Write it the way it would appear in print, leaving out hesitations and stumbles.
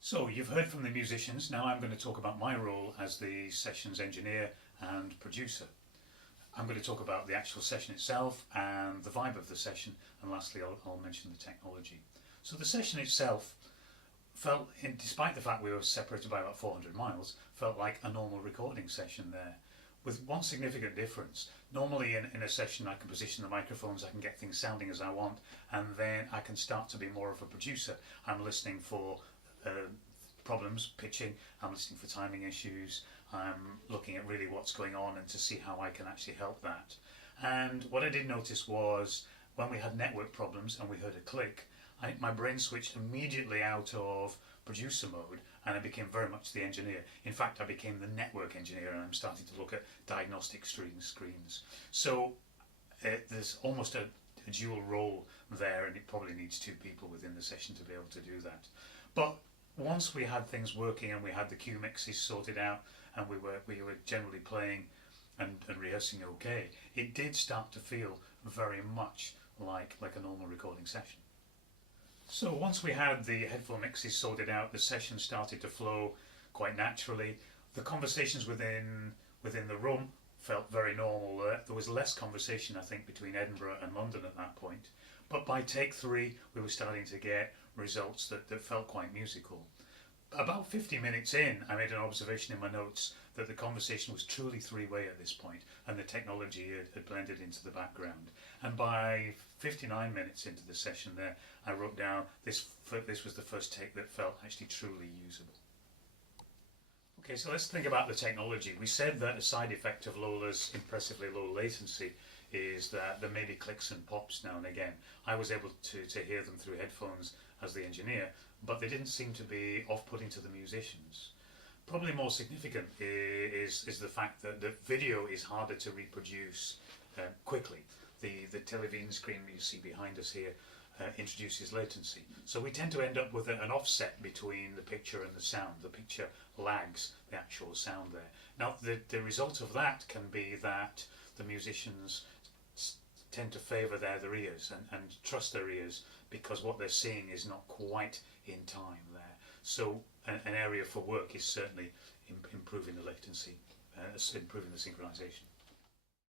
So you've heard from the musicians, now I'm going to talk about my role as the sessions engineer and producer. I'm going to talk about the actual session itself and the vibe of the session, and lastly I'll mention the technology. So the session itself felt, despite the fact we were separated by about 400 miles, felt like a normal recording session there, with one significant difference. Normally in a session I can position the microphones, I can get things sounding as I want, and then I can start to be more of a producer. I'm listening for problems, pitching, I'm listening for timing issues, I'm looking at really what's going on and to see how I can actually help that. And what I did notice was when we had network problems and we heard a click, my brain switched immediately out of producer mode and I became very much the engineer. In fact, I became the network engineer and I'm starting to look at diagnostic screens. So there's almost a dual role there, and it probably needs two people within the session to be able to do that. But once we had things working and we had the cue mixes sorted out and we were generally playing and rehearsing okay, it did start to feel very much like a normal recording session. So once we had the headphone mixes sorted out, the session started to flow quite naturally. The conversations within the room felt very normal. There was less conversation, I think, between Edinburgh and London at that point. But by take 3, we were starting to get results that felt quite musical. About 50 minutes in, I made an observation in my notes that the conversation was truly three-way at this point, and the technology had blended into the background. And by 59 minutes into the session there, I wrote down this was the first take that felt actually truly usable. Okay, so let's think about the technology. We said that a side effect of Lola's impressively low latency is that there may be clicks and pops now and again. I was able to hear them through headphones as the engineer, but they didn't seem to be off-putting to the musicians. Probably more significant is the fact that the video is harder to reproduce quickly. The television screen you see behind us here introduces latency. So we tend to end up with an offset between the picture and the sound. The picture lags the actual sound there. Now the result of that can be that the musicians tend to favour their ears and trust their ears because what they're seeing is not quite in time there. So an area for work is certainly improving the latency, improving the synchronization.